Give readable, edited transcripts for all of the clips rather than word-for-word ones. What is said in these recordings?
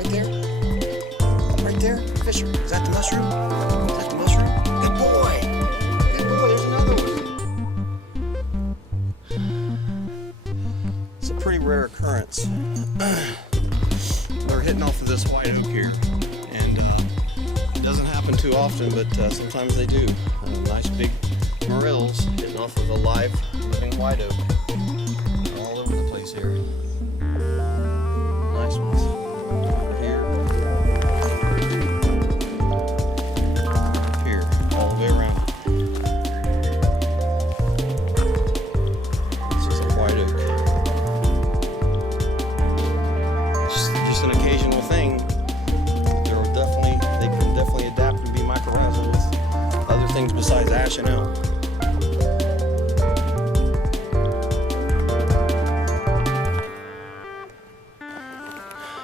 Right there. Right there. Fisher. Is that the mushroom? Is that the mushroom? Good boy. Good boy. There's another one. It's a pretty rare occurrence. They're hitting off of this white oak here. And it doesn't happen too often, but sometimes they do. Nice big Morels hitting off of a live living white oak. All over the place here. Nice ones. Over here. Here, all the way around. This is a white oak. Just an occasional thing. They can definitely adapt and be mycorrhizal with other things besides ash and elm.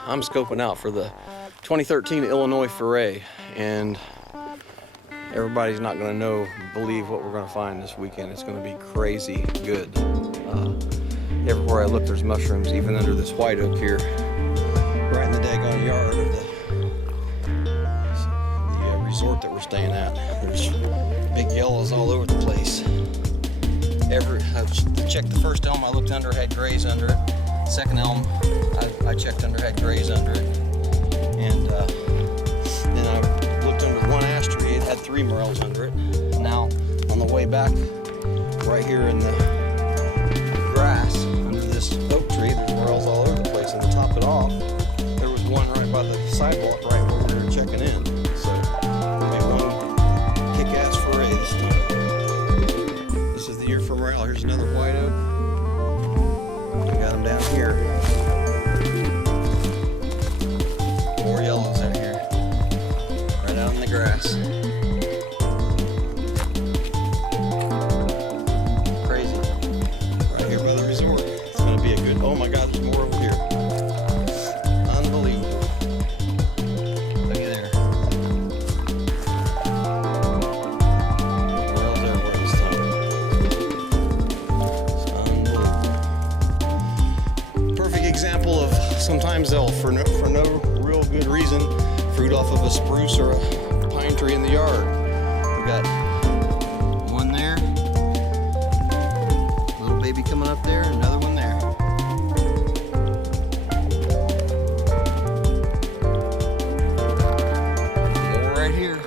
I'm scoping out for the 2013 Illinois Foray, and everybody's not going to believe what we're going to find this weekend. It's going to be crazy good. Everywhere I look, there's mushrooms, even under this white oak here, right in the daggone yard of the resort that we're staying at. There's big yellows all over the place. I checked the first elm I looked under, had grays under it. Second elm I checked under, had grays under it. And then I looked under one ash tree, it had 3 Morels under it. Now on the way back, right here in the grass under this oak tree, there's Morels all over the place. And to top it off, there was one right by the sidewalk, right where we were checking in. So maybe one kick-ass foray this time. This is the year for Morel. Here's another white oak. We got them down here. More yellows out here. Right out in the grass. Crazy. Right here by the resort. It's going to be a good... Oh my God, there's more over here. Unbelievable. Look at there. Morels everywhere this time. It's unbelievable. Perfect example of sometimes they'll, for no real good reason, fruit off of a spruce or a pine tree in the yard. We got one there, little baby coming up there, another one there. More right here.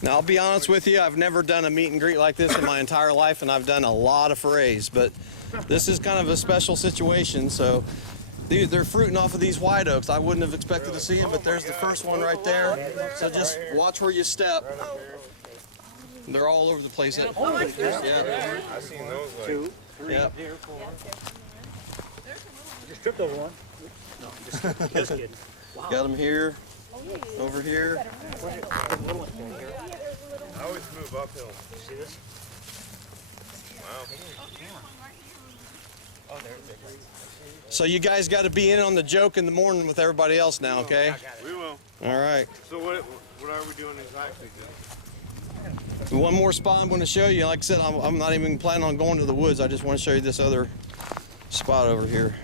Now, I'll be honest with you, I've never done a meet and greet like this in my entire life, and I've done a lot of forays, but this is kind of a special situation. So they're fruiting off of these white oaks. I wouldn't have expected to see it, but there's the first one right there. So just watch where you step. They're all over the place. Yeah. I've seen those like 2, 3, Yep. 4. Just tripped over one. No, just kidding. Wow. Got them here, over here. I always move uphill. See this? Wow. Oh, there's it. So you guys got to be in on the joke in the morning with everybody else now, okay? We will. All right. So what are we doing exactly? One more spot I'm going to show you. Like I said, I'm not even planning on going to the woods. I just want to show you this other spot over here.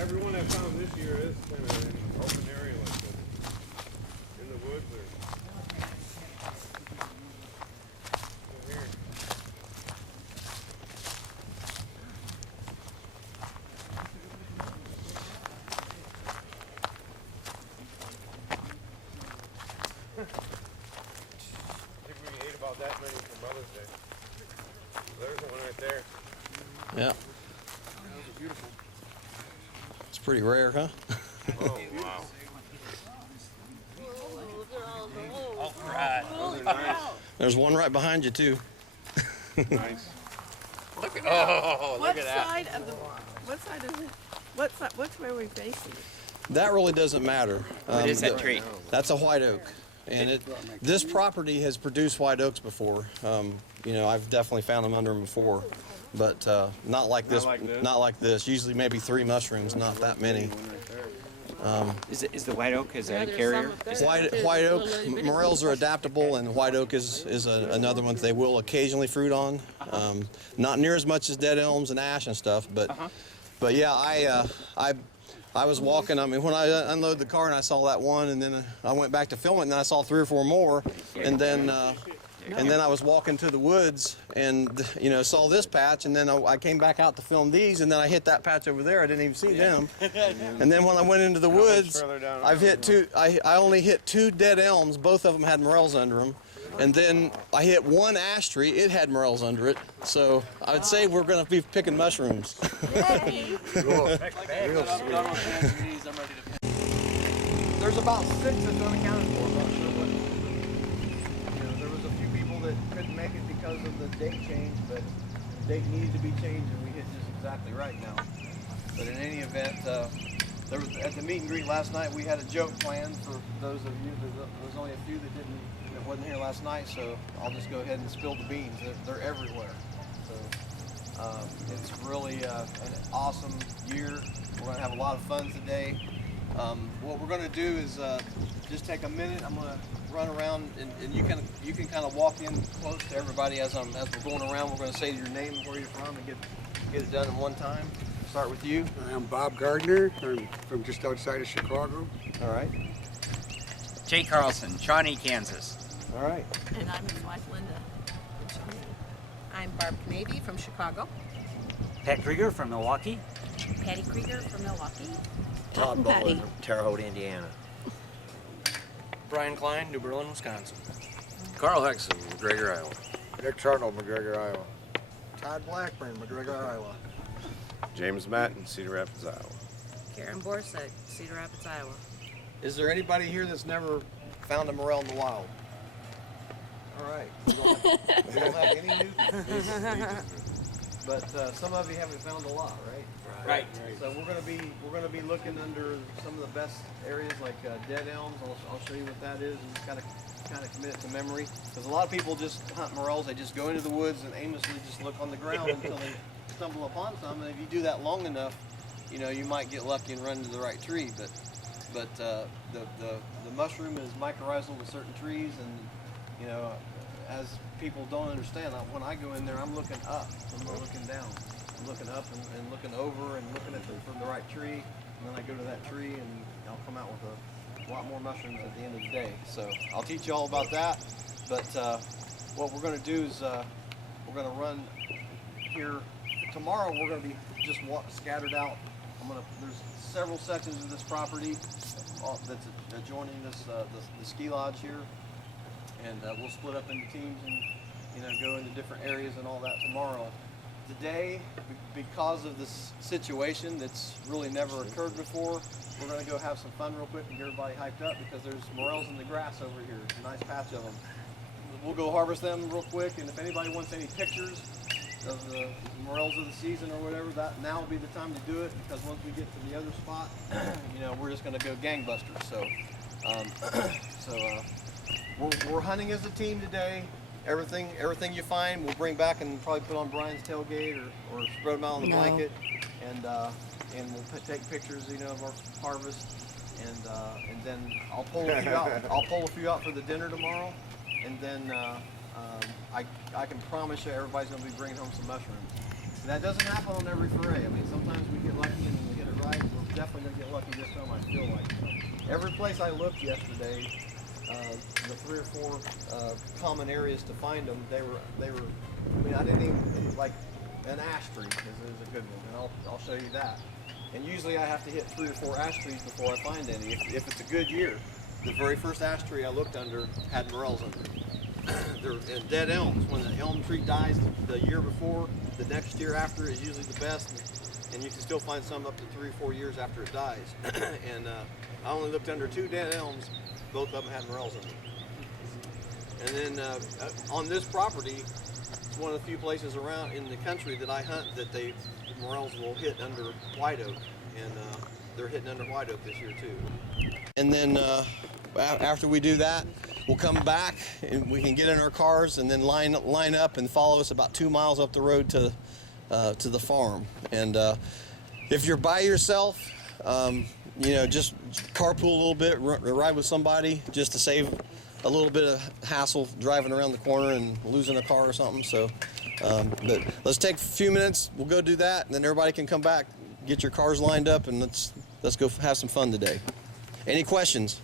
Everyone I found this year is kind of an open area like this. In the woods or here. I think we ate about that many for Mother's Day. There's one right there. Yeah. Those are beautiful. It's pretty rare, huh? Oh, wow. All right. Those are nice. There's one right behind you, too. Nice. Look at What that. side of the? What side is it? Which way are we facing? That really doesn't matter. What is that tree? That's a white oak. And this property has produced white oaks before. You know, I've definitely found them under them before, but not like this. Not like this. Usually maybe 3 mushrooms, not that many. Is the white oak is a there's carrier? some up there. Is it- White oak, morels are adaptable, and white oak is another one that they will occasionally fruit on. Not near as much as dead elms and ash and stuff, but yeah, I was walking. I mean, when I unloaded the car and I saw that one, and then I went back to film it, and then I saw 3 or 4 more, and then I was walking to the woods and saw this patch, and then I came back out to film these, and then I hit that patch over there. I didn't even see them. And then when I went into the woods, I've hit 2. I only hit 2 dead elms. Both of them had morels under them. And then I hit 1 ash tree. It had morels under it. So I would say we're going to be picking mushrooms. There's about 6 that's unaccounted for. I'm not sure what. There was a few people that couldn't make it because of the date change, but the date needed to be changed, and we hit just exactly right now. But in any event, there was at the meet and greet last night. We had a joke planned for those of you. There's only a few that wasn't here last night, so I'll just go ahead and spill the beans. They're everywhere. So it's really an awesome year. We're going to have a lot of fun today. What we're going to do is just take a minute. I'm going to run around, and you can kind of walk in close to everybody as we're going around. We're going to say your name and where you're from and get it done in one time. Start with you. I'm Bob Gardner. I'm from just outside of Chicago. All right. Jay Carlson, Shawnee, Kansas. All right. And I'm his wife, Linda. I'm Barb Knavy from Chicago. Pat Krieger from Milwaukee. Patty Krieger from Milwaukee. Todd Butler from Terre Haute, Indiana. Brian Klein, New Berlin, Wisconsin. Carl Hexon, McGregor, Iowa. Nick Charnold, McGregor, Iowa. Todd Blackburn, McGregor, Iowa. James Matten, Cedar Rapids, Iowa. Karen Borsek, Cedar Rapids, Iowa. Is there anybody here that's never found a morel in the wild? All right. We don't have any new. But some of you haven't found a lot, right? Right. So we're gonna be looking under some of the best areas like dead elms. I'll show you what that is, and just kind of commit it to memory. Because a lot of people just hunt morels. They just go into the woods and aimlessly just look on the ground until they stumble upon some. And if you do that long enough, you might get lucky and run into the right tree. But the mushroom is mycorrhizal to certain trees, and as people don't understand, when I go in there, I'm looking up. I'm not looking down. I'm looking up and looking over and looking at the right tree, and then I go to that tree and I'll come out with a lot more mushrooms at the end of the day. So I'll teach you all about that. But what we're going to do is we're going to run here. Tomorrow we're going to be just scattered out. There's several sections of this property that's adjoining the ski lodge here, and we'll split up into teams and go into different areas and all that tomorrow. Today, because of this situation that's really never occurred before, we're going to go have some fun real quick and get everybody hyped up because there's morels in the grass over here. It's a nice patch of them. We'll go harvest them real quick, and if anybody wants any pictures of the morels of the season or whatever, that now will be the time to do it, because once we get to the other spot, we're just going to go gangbusters. So, we're hunting as a team today. Everything you find, we'll bring back and probably put on Brian's tailgate or spread them out on the blanket, and we'll take pictures, of our harvest, and then I'll pull a few out. I'll pull a few out for the dinner tomorrow, and then I can promise you everybody's going to be bringing home some mushrooms. And that doesn't happen on every foray. I mean, sometimes we get lucky and we get it right. We're definitely going to get lucky this time. I feel like every place I looked yesterday. The 3 or 4 common areas to find them, they were. I mean, I didn't even like an ash tree is a good one, and I'll show you that. And usually I have to hit 3 or 4 ash trees before I find any. If it's a good year, the very first ash tree I looked under had morels under it. They're dead elms. When the elm tree dies the year before, the next year after is usually the best, and you can still find some up to 3 or 4 years after it dies. And I only looked under 2 dead elms. Both of them had morels in them. And then on this property, it's one of the few places around in the country that I hunt that the morels will hit under white oak, and they're hitting under white oak this year too. And then after we do that, we'll come back and we can get in our cars and then line up and follow us about 2 miles up the road to the farm. And if you're by yourself, you know, just carpool a little bit, ride with somebody just to save a little bit of hassle driving around the corner and losing a car or something. So, but let's take a few minutes. We'll go do that, and then everybody can come back, get your cars lined up, and let's go have some fun today. Any questions?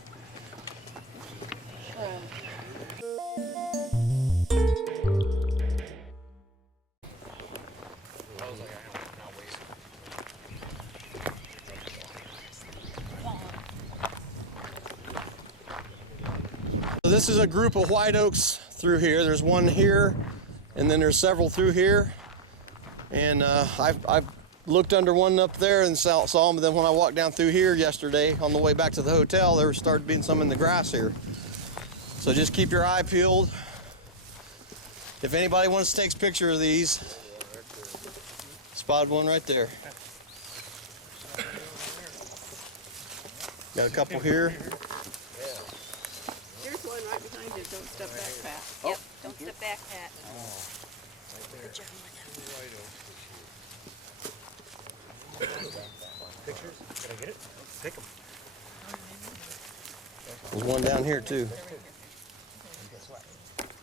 So this is a group of white oaks through here. There's one here, and then there's several through here. And I've looked under one up there and saw them. But then when I walked down through here yesterday on the way back to the hotel, there started being some in the grass here. So just keep your eye peeled. If anybody wants to take a picture of these, spotted one right there. Got a couple here. Here's one right behind you. Don't step back, Pat. Yep, don't step back, Pat. Good job. Pictures? Can I get it? Take them. There's one down here too.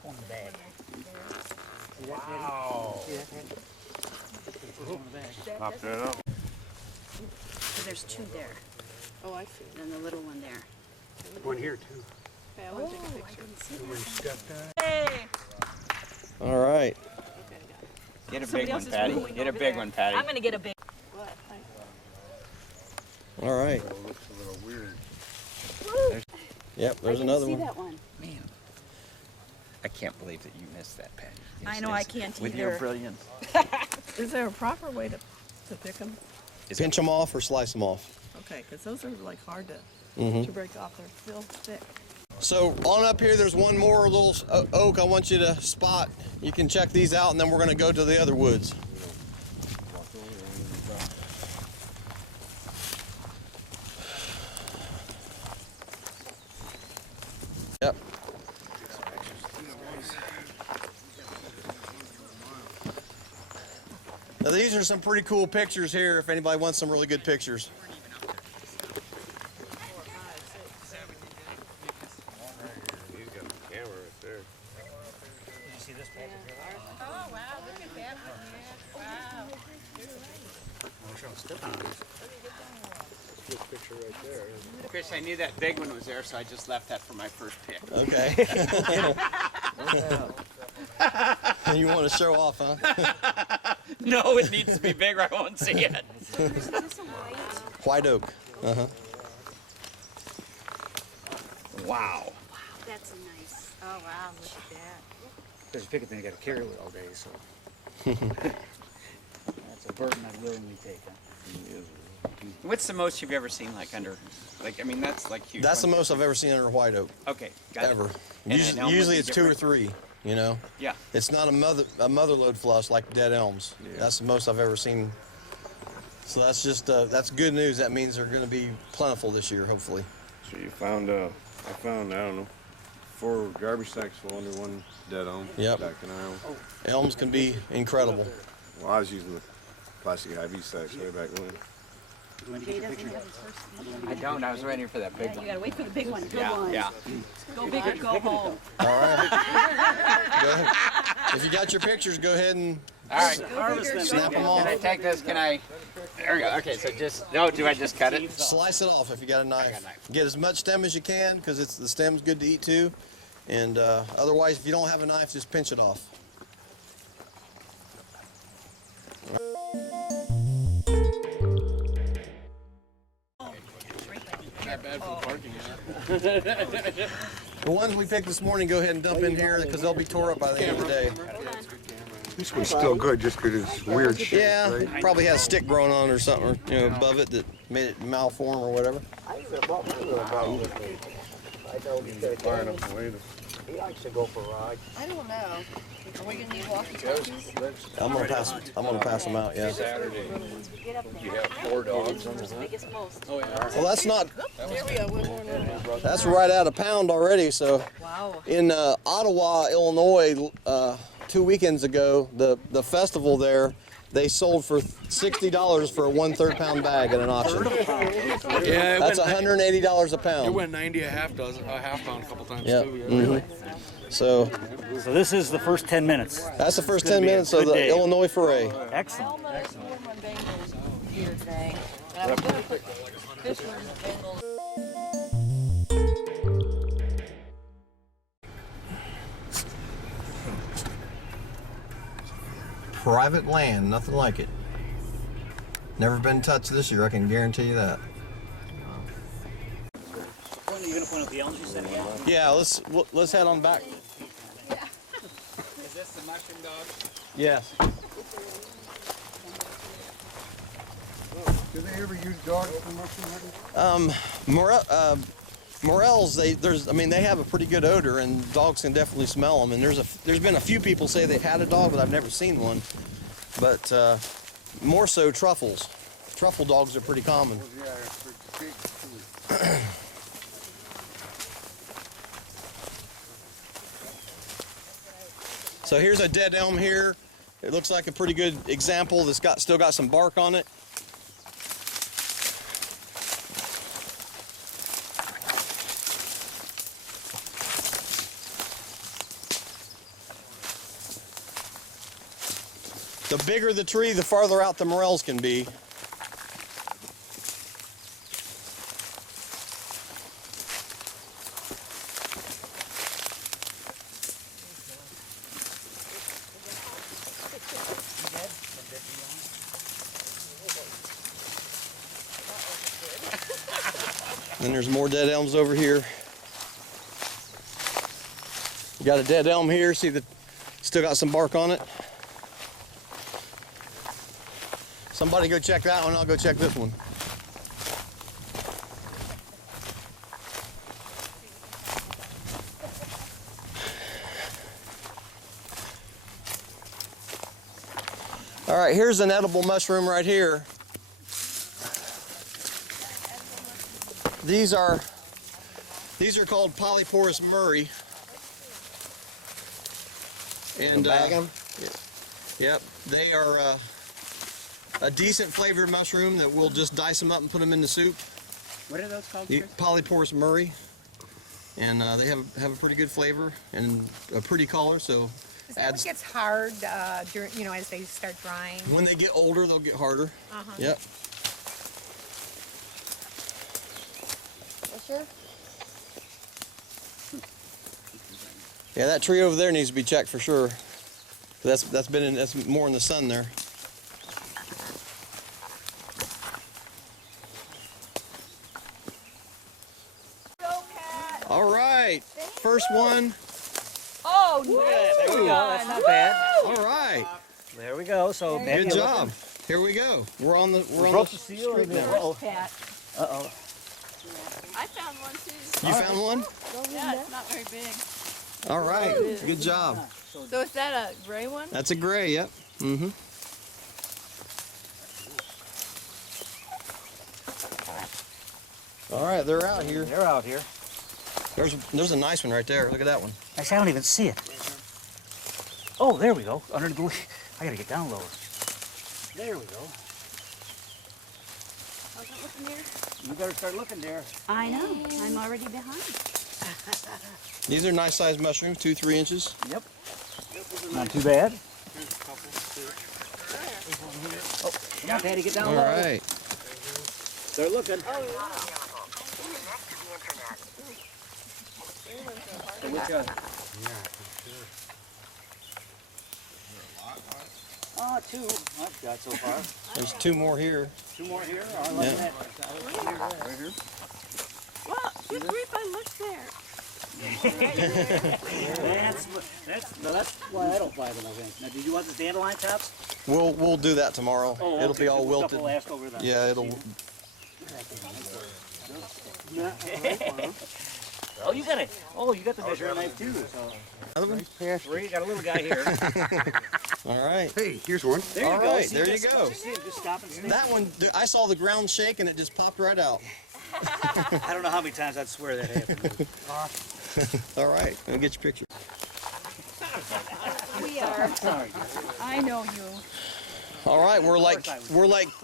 On the bag. Wow. Pop that up. So there's two there, Oh, I see. and then the little one there. One here too. Okay, I want to take a picture. Where you stepped on. All right. Get a big one, Patty. Get a big one, Patty. I'm gonna get a big. What? All right. Oh, it looks a little weird. Yep, there's another one. that one. Man, I can't believe that you missed that, Patty. I know, I can't With either. your brilliance. Is there a proper way to pick them? Pinch them off or slice them off. Okay, because those are like hard to break off. They're real thick. So on up here, there's one more little oak I want you to spot. You can check these out, and then we're going to go to the other woods. Yep. Now these are some pretty cool pictures here if anybody wants some really good pictures. He's got the camera right there. Did you see this picture? Oh, wow, look at that one there. Wow. This picture right there. Chris, I knew that big one was there, so I just left that for my first pick. Okay. You want to show off, huh? No, it needs to be bigger. I won't see it. Is this a white? White oak. Uh-huh. Wow. That's nice. Oh, wow, look at that. There's a picket thing you gotta carry with all day, so. That's a burden I'd willingly take, huh? What's the most you've ever seen, like under, like, I mean, that's like huge. That's the most I've ever seen under white oak. Okay, got Ever. it. And an elm would Usually be it's 2 or different? 3, you know? Yeah. It's not a mother load flush like dead elms. That's the most I've ever seen. So that's just, that's good news. That means they're going to be plentiful this year, hopefully. So you found, I found, I don't know, 4 garbage sacks full under one dead elm. Yep. Back in Iowa. Elms can be incredible. Well, I was using the plastic IV sacks way back when. Jay doesn't have his first. I don't. I was waiting for that big You one. gotta wait for the big one. Good Yeah, one. yeah. Go big or go home. All right. Go ahead. If you got your pictures, go ahead and All right. snap them off. Can I take this? Can I? There we go. Okay, so just, no, do I just cut it? Slice it off if you got a knife. got a knife. Get as much stem as you can because the stem's good to eat too. And otherwise, if you don't have a knife, just pinch it off. The ones we picked this morning, go ahead and dump in here because they'll be tore up by the end of the day. This one's still good just because it's weird shape, Yeah, right? probably has stick growing on it or something, or, you know, above it that made it malform or whatever. Far enough away to I don't know. Are we gonna need walkie-talkies? I'm gonna pass them out. Yeah. Saturday, Get up there. you have 4 dogs on the As big as most. Oh, yeah. Well, that's not. There we go. One more now. That's right at a pound already. So, Wow. in Ottawa, Illinois, 2 weekends ago, the festival there they sold for $60 for a 1/3 pound bag at an auction. Yeah, That's $180 a pound. It went 90 a half pound a couple times Yep. too. Yeah. Mhm. So So this is the first 10 minutes. that's the first It's gonna 10 be a minutes of good the day. Illinois Foray. Excellent. Almost wore my Bengals gear today. And I was going to put Fisherman's Bengals. Private land, nothing like it. Never been touched this year, I can guarantee you that. Are you going to point out the elms you said again? Yeah, let's head on back. Is this the mushroom dog? Yes. Do they ever use dogs for mushroom hunting? Morels, they have a pretty good odor, and dogs can definitely smell them. And there's been a few people say they've had a dog, but I've never seen one. But more so truffles. Truffle dogs are pretty common. Yeah, for big food. So here's a dead elm here. It looks like a pretty good example that's still got some bark on it. The bigger the tree, the farther out the morels can be. Then there's more dead elms over here. You got a dead elm here, see that still got some bark on it. Somebody go check that one, I'll go check this one. All right, here's an edible mushroom right here. These are called Polyporous Murray. And yep, they are a decent flavored mushroom that we'll just dice them up and put them in the soup. What are those called, Chris? Polyporous Murray, and they have a pretty good flavor and a pretty color. So Is that what gets hard during, as they start drying? when they get older, they'll get harder. Yep. Sure. Yeah, that tree over there needs to be checked for sure. That's more in the sun there. All right, first one. Oh, Look at that. There we go. That's not bad. All right, There we go. So good job. Here we go. We're on the Broke the seal. street now. Uh-oh. Pat. Uh-oh. I found one too. You found one? Yeah, it's not very big. All right, good job. So is that a gray one? That's a gray. Yep. Mm-hmm. All right, they're out here. They're out here. There's a nice one right there. Look at that one. Actually, I don't even see it. Oh, there we go. Under the leaf. I gotta get down lower. There we go. How's it looking here? You better start looking there. I know. I'm already behind. These are nice sized mushrooms, 2-3 inches. Yep. Not too bad. Oh, come on, Patty, get down All low. right. Start looking. So which one? Oh, two I've got so far. There's 2 more here. 2 more here. Oh, I like Yeah. that. Right here. Well, just wait if I look there. That's why I don't buy them, I think. Now, did you want the dandelion tops? We'll do that tomorrow. Oh, It'll okay. be all We'll wilted. last over that. Yeah, it'll. Oh, you got it. Oh, you got the measuring knife too. So. Another one? Three. Got a little guy here. All right. Hey, here's one. There you All go. right, See, there you just- go. Just, see it, just stop and sniff. That one, I saw the ground shake and it just popped right out. I don't know how many times I'd swear that happened. All right, let me get your picture. We are. Sorry. I know you. All right, we're like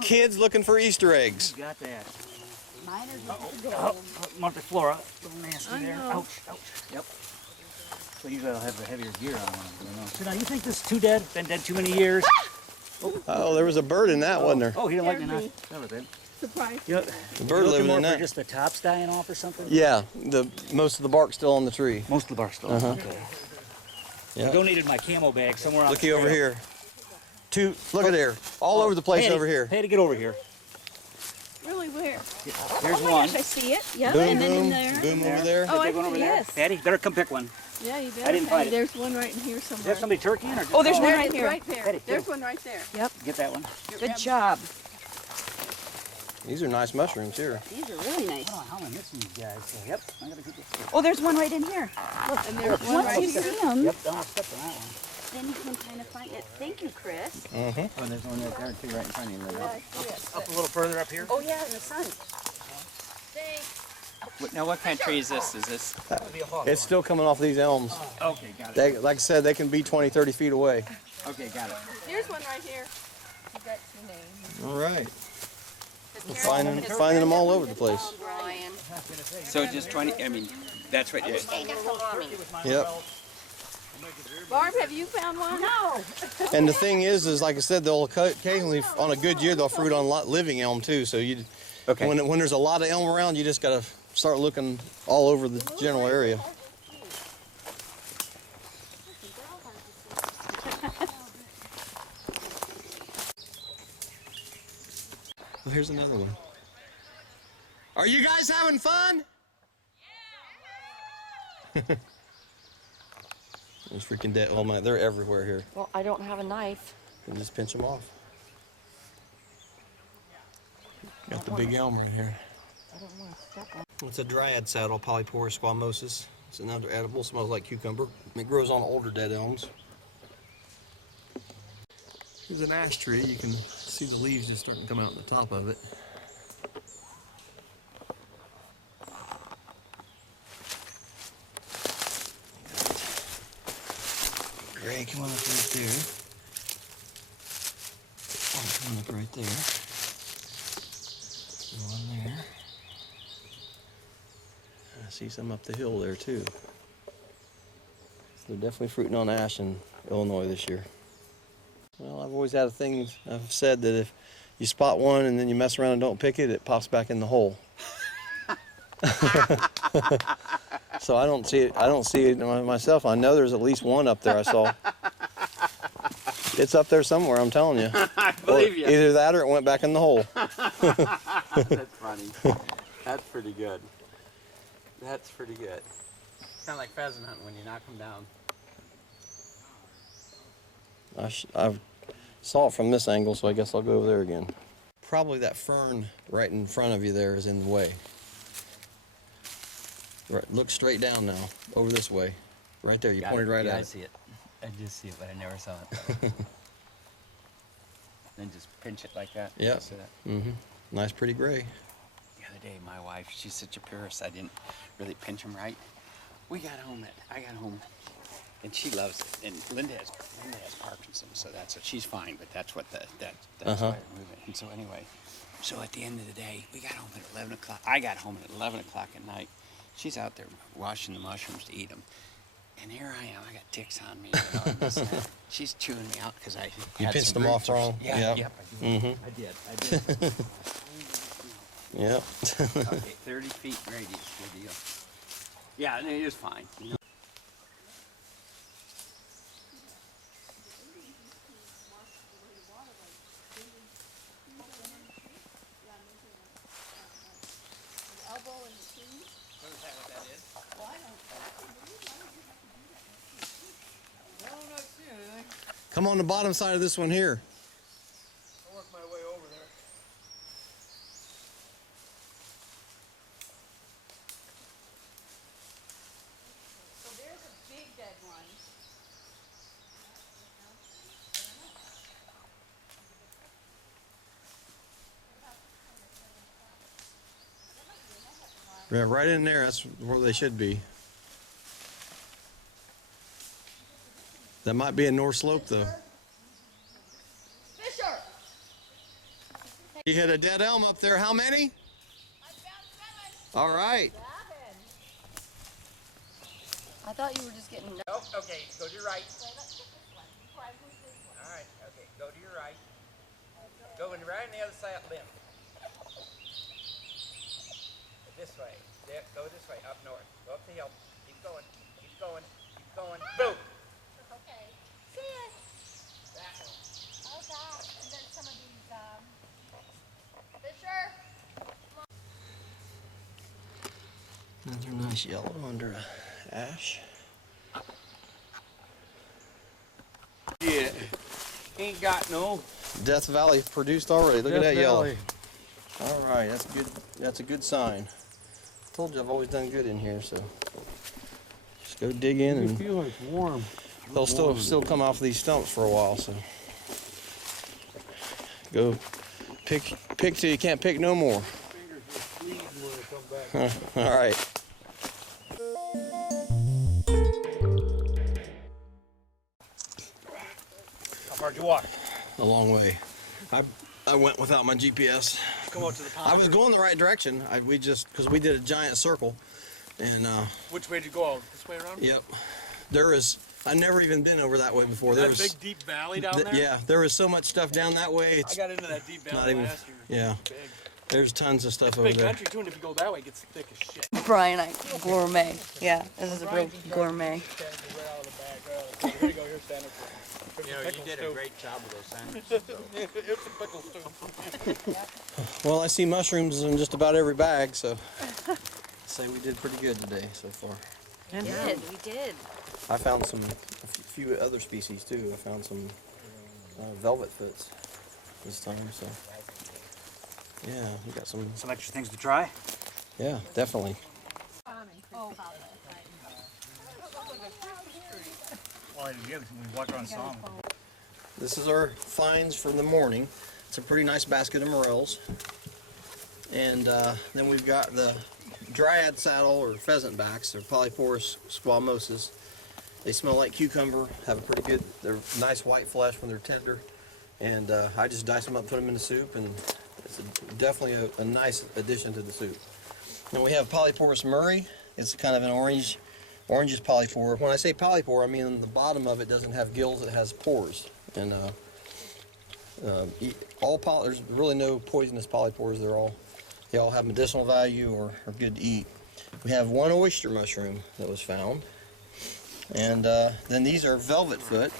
kids looking for Easter eggs. You got that. Mine is Oh, Montiflora. A little nasty I there. know. Ouch, ouch. Yep. So usually I'll have the heavier gear on when I'm doing those. So now you think this is too dead? Been dead too many years? Oh, there was a bird in that, wasn't there? Oh, he didn't like me Scared now. me. That was it. Surprise. You know, The bird looking living more in for that. just the tops dying off or something? Yeah, most of the bark's still on the tree. Most of the bark's still. Okay. Yeah. I donated my camo bag somewhere out Looky over here. Look at there. All over the place Patty, over here. Patty, get over here. Really, where? Here's Oh my one. gosh, I see it. Yep, Boom, and then in boom, there. boom over there. Oh, I Big one over see, there. yes. Patty, better come pick one. Yeah, you bet. I didn't find it. There's one right in here Is somewhere. that somebody turkeying or just Oh, there's oh, one There right it is, here. right there. Patty, There's too. one right there. Yep. Get that one. Good job. These are nice mushrooms here. These are really nice. Oh, how am I missing these guys? So, yep, I gotta keep this. Oh, there's one right in here. And there's one Once right you here. see them, Yep, don't step on that one. then you can kind of find it. Thank you, Chris. Mm-hmm. Oh, there's one right there too, right in front of you. Yeah, I see it. Up a little further up here. Oh yeah, in the sun. Now, what kind of tree is this? Is this? It's still coming off these elms. Okay, got it. They, like I said, they can be 20, 30 feet away. Okay, got it. Here's one right here. You got two names. All right. We're finding them all over the place. Brian. So just 20. I mean, that's what you. Yep. Barb, have you found one? No. And the thing is like I said, they'll occasionally, on a good year, they'll fruit on living elm too. So you, Okay. when there's a lot of elm around, you just gotta start looking all over the general area. Oh, here's another one. Are you guys having fun? Yeah. Those freaking dead. Oh my, they're everywhere here. Well, I don't have a knife. And just pinch them off. Got the big elm right here. I don't want to step on. It's a dryad saddle, Polyporus squamosus. It's another edible, smells like cucumber. It grows on older dead elms. Here's an ash tree. You can see the leaves just starting to come out on the top of it. Gray, come on up right there. One coming up right there. One there. I see some up the hill there too. So they're definitely fruiting on ash in Illinois this year. Well, I've always had a thing, I've said that if you spot one and then you mess around and don't pick it, it pops back in the hole. So I don't see it myself. I know there's at least one up there I saw. It's up there somewhere, I'm telling you. I believe you. Either that or it went back in the hole. That's funny. That's pretty good. That's pretty good. Kind of like pheasant hunting when you knock them down. I saw it from this angle, so I guess I'll go over there again. Probably that fern right in front of you there is in the way. Right, look straight down now, over this way. Right there, you pointed right at I it. see it. I just see it, but I never saw it. Then just pinch it like that. Yep. Just so that- Mm-hmm. Nice, pretty gray. The other day, my wife, she's such a purist, I didn't really pinch them right. I got home, and she loves it. And Linda has Parkinson's, so that's what she's fine. But that's what that's why I remove it. And so anyway, so at the end of the day, we got home at 11 o'clock. I got home at 11 o'clock at night. She's out there washing the mushrooms to eat them. And here I am, I got ticks on me. You know, and this and that. She's chewing me out because I You had pinched some them off roots or wrong? Yeah, Yep. yep. Mm-hmm. I did. Yep. Okay, 30 feet radius, good deal. Yeah, and it is fine. You know. Come on the bottom side of this one here. I'll work my way over there. So there's a big dead one. Yeah, right in there, that's where they should be. That might be a north slope though. Fisher! You hit a dead elm up there. How many? All right. I thought you were just getting. Nope, okay, go to your right. Alright, okay, go to your right. Go right on the other side limb. This way. There, go this way, up north. Go up the hill. Keep going, keep going, keep going. Boom! Okay. See ya. That one. Oh God. And then some of these, Fisher. Another nice yellow under a ash. Yeah. Ain't got no. Death Valley produced already. Look at that yellow. Valley. All right, that's good. That's a good sign. Told you I've always done good in here, so just go dig in, I and feel like it's warm. they'll still come off these stumps for a while. So go pick till you can't pick no more. Fingers will freeze when I come back. All right. How far did you walk? A long way. I went without my GPS. Come out to the pond. I was going the right direction. Because we did a giant circle, and Which way did you go out? This way around? yep, I've never even been over that way before. That big deep valley down there? Yeah, there was so much stuff down that way. I It's got into that deep not valley even. last year. Yeah, Big. there's tons of stuff It's over big there. country too, and if you go that way, it gets thick as shit. Brian, gourmet. Yeah, this is a real gourmet. You know, you did a great job with those sandwiches. It's a pickle stew. Well, I see mushrooms in just about every bag, so I'd say we did pretty good today so far. We did. I found a few other species too. I found some velvet foots this time, so yeah, we got some. Some extra things to try? Yeah, definitely. Well, I did the other thing. We walked around and saw them. This is our finds from the morning. It's a pretty nice basket of morels. And then we've got the dryad saddle or pheasant backs. They're Polyporus squamoses. They smell like cucumber, have a pretty good, they're nice white flesh when they're tender. And I just dice them up, put them in the soup, and it's definitely a nice addition to the soup. Then we have Polyporus murray. It's kind of an orange is polypore. When I say polypore, I mean the bottom of it doesn't have gills, it has pores. And there's really no poisonous polypores. They all have medicinal value or are good to eat. We have one oyster mushroom that was found. And then these are velvet foot.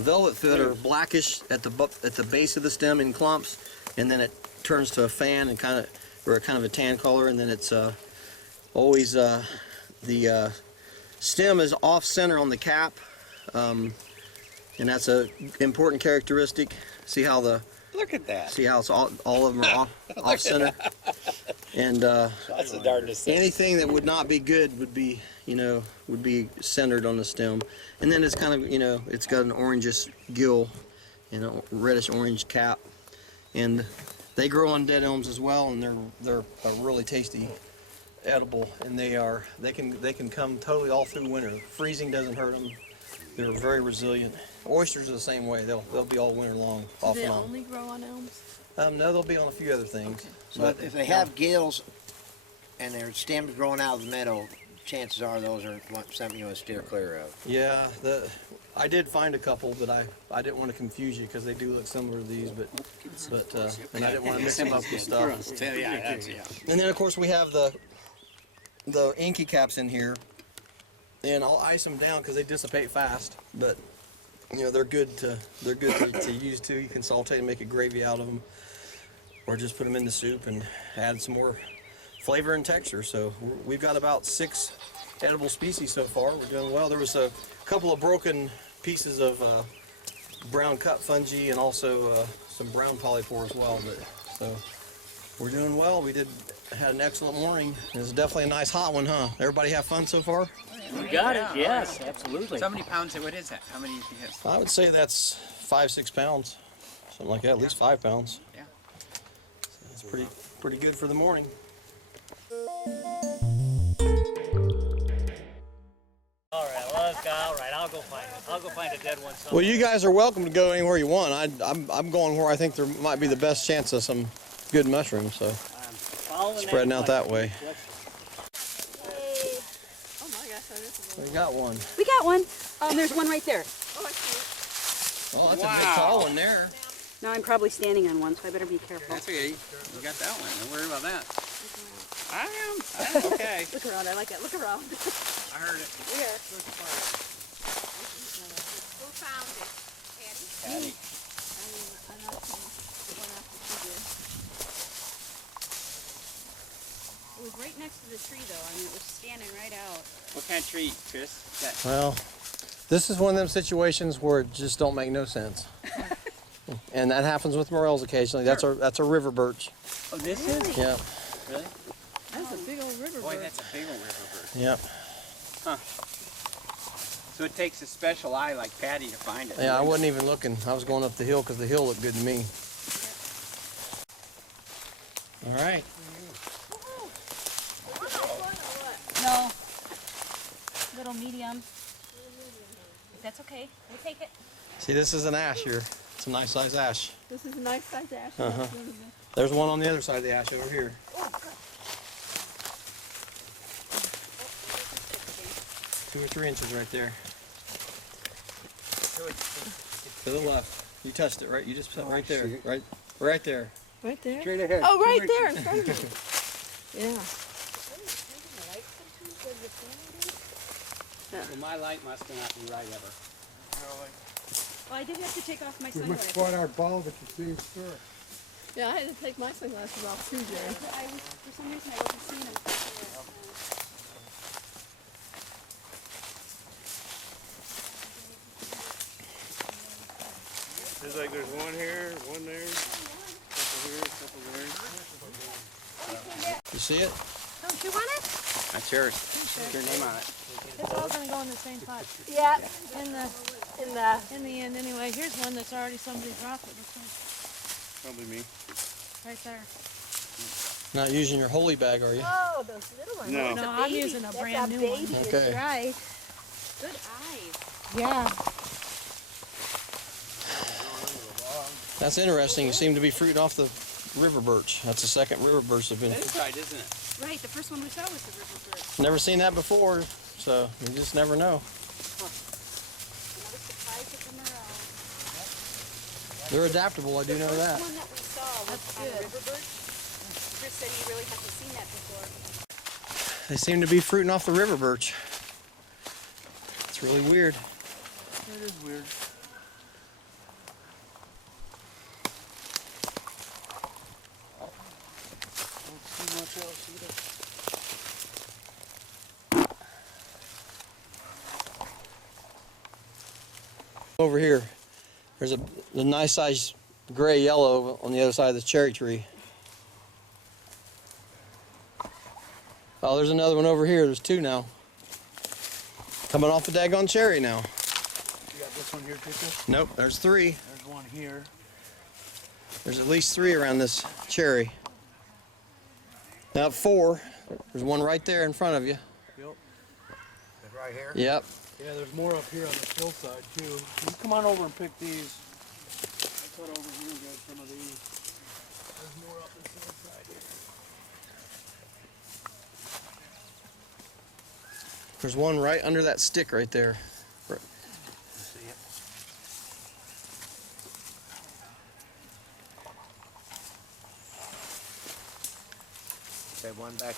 Velvet foot are blackish at the base of the stem in clumps, and then it turns to a fan and kind of a tan color, and then it's always the stem is off center on the cap, and that's a important characteristic. See how Look at that. see how it's all of them are off center, and That's the darndest thing. anything that would not be good would be centered on the stem. And then it's kind of, it's got an orangish gill and a reddish orange cap. And they grow on dead elms as well, and they're a really tasty edible, and they can come totally all through winter. Freezing doesn't hurt them. They're very resilient. Oysters are the same way. They'll be all winter long, off Do they and on. only grow on elms? No, they'll be on a few other things. So if they have gills and their stems growing out of the meadow, chances are those are something you want to steer clear of. Yeah, I did find a couple, but I didn't want to confuse you because they do look similar to these, but and I didn't want to mix them up with stuff. Yeah. And then of course we have the inky caps in here, and I'll ice them down because they dissipate fast, but they're good to use too. You can saute and make a gravy out of them, or just put them in the soup and add some more flavor and texture. So we've got about 6 edible species so far. We're doing well. There was a couple of broken pieces of brown cut fungi and also some brown polypore as well. So we're doing well. We had an excellent morning. It was definitely a nice hot one, huh? Everybody have fun so far? We got it, yes, absolutely. So how many pounds, what is that? How many do you think it is? I would say that's 5-6 pounds, something like that. At least 5 pounds. Yeah. So it's pretty good for the morning. All right, let's go. All right, I'll go find it. I'll go find a dead one somewhere. Well, you guys are welcome to go anywhere you want. I'm going where I think there might be the best chance of some good mushrooms, so spreading out that way. Oh my gosh, that is a We got one. We got one. And there's one right there. Oh, I see it. Oh, that's a big tall one there. Now I'm probably standing on one, so I better be careful. That's okay. You got that one. Don't worry about that. I am. Okay. Look around. I like that. Look around. I heard it. Here. Who found it? Patty. It was right next to the tree, though. I mean, it was standing right out. What kind of tree, Chris? That, Well, this is one of them situations where it just don't make no sense. And that happens with morels occasionally. That's a river birch. oh, this is? Yeah. Really? That's a big old river Boy, bird. that's a big old river bird. Yep. Huh. So it takes a special eye like Patty to find it. Yeah, I wasn't even looking. I was going up the hill because the hill looked good to me. All right. No. Little medium. That's okay. We'll take it. See, this is an ash here. It's a nice size ash. This is a nice size ash. Uh-huh. There's one on the other side of the ash over here. 2 or 3 inches right there. To the left. You touched it, right? You just put it right there. Right there. Right there? Straight ahead. Oh, right there in front of me. Yeah. Well, my light must not be right ever. Well, I did have to take off my We must sunglasses. spot our bulb at the same store. Yeah, I had to take my sunglasses off too, Jerry. For some reason, I wasn't seeing them. There's like there's one here, one there, couple here, couple there. You see it? Don't you want it? That's yours. Put your name on it. It's all gonna go in the same pot. Yeah. In the end, anyway. Here's one that's already somebody dropped it. Looks like Probably me. right there. Not using your holy bag, are you? Oh, those little ones. No. No, I'm using a brand new one. That's Okay. right. Good eyes. Yeah. That's interesting. You seem to be fruiting off the river birch. That's the second river birch that's been. That's right, isn't it? Right, the first one we saw was the river bird. Never seen that before, so you just never know. Another surprise at the Morel. They're adaptable, I do know that. The one that we saw was on the river bird. Chris said he really hasn't seen that before. They seem to be fruiting off the river birch. It's really weird. It is weird. Don't see much else either. Over here, there's a nice size gray yellow on the other side of the cherry tree. Oh, there's another one over here. There's 2 now. Coming off the daggone cherry now. You got this one here, Chico? Nope, there's 3. There's one here. There's at least 3 around this cherry. Now 4. There's one right there in front of you. Yep. Right here? Yep. Yeah, there's more up here on the hillside too. You come on over and pick these. I cut over here and got some of these. There's more up this hillside here. There's one right under that stick right there. See it? Say one back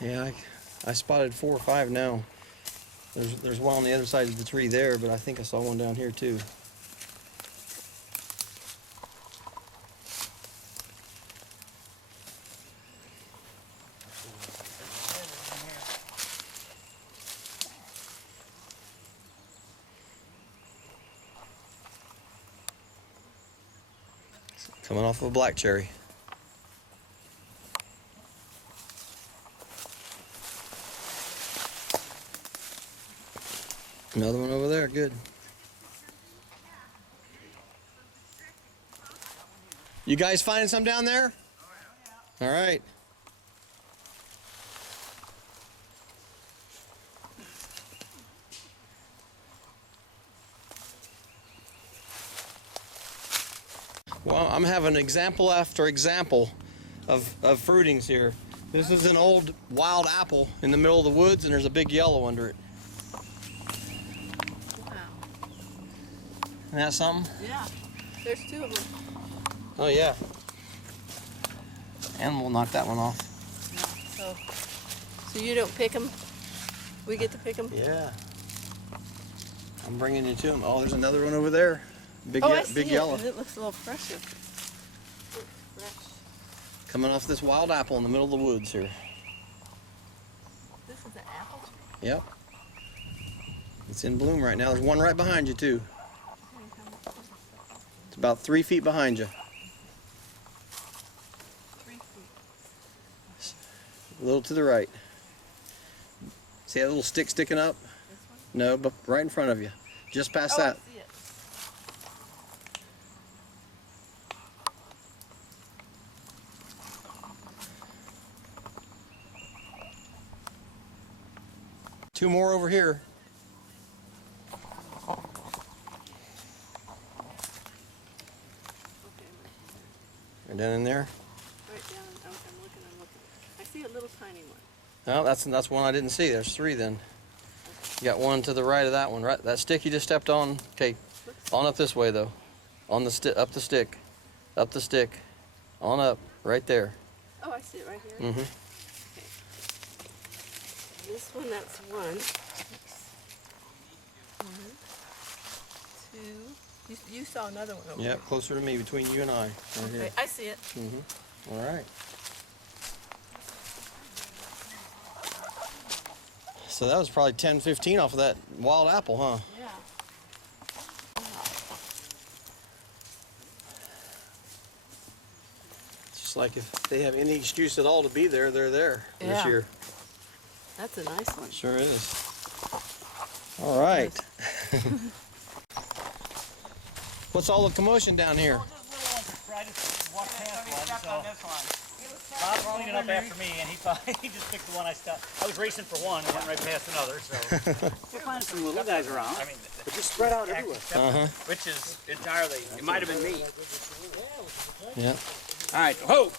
in here. Yeah, I spotted 4 or 5 now. There's one on the other side of the tree there, but I think I saw one down here too. Coming off of a black cherry. Another one over there, good. You guys finding some down there? All right. Well, I'm having example after example of fruitings here. This is an old wild apple in the middle of the woods, and there's a big yellow under it. Wow. Isn't that something? Yeah. There's 2 of them. Oh yeah. And we'll knock that one off. So you don't pick them? We get to pick them? Yeah. I'm bringing you to them. Oh, there's another one over there. Big, I see big it, yellow. and it looks a little fresher. Fresh. Coming off this wild apple in the middle of the woods here. This is an apple tree? Yep. It's in bloom right now. There's one right behind you too. It's about 3 feet behind you. 3 feet. A little to the right. See that little stick sticking up? This one? No, but right in front of you. Just past that. I see it. 2 more over here. Right down in there. Right down. I'm looking. I see a little tiny one. No, that's one I didn't see. There's 3 then. You got one to the right of that one. Right, that stick you just stepped on. Okay, on up this way though. On the up the stick, up the stick, on up, right there. Oh, I see it right here. Mm-hmm. This one, that's 1. 1, 2. You saw another one over Yeah, there. closer to me, between you and I. Right Okay, here. I see it. Mm-hmm. All right. So that was probably 10, 15 off of that wild apple, huh? Yeah. It's just like if they have any excuse at all to be there, they're there this Yeah. year. That's a nice one. Sure is. All right. What's all the commotion down here? Bob's cleaning up after me, and he just picked the one I stopped. I was racing for one and went right past another, so. We're finding some little guys around. I mean, but just spread out everywhere. Uh-huh. Which is entirely, it might have been me. Yeah. All right, whoa!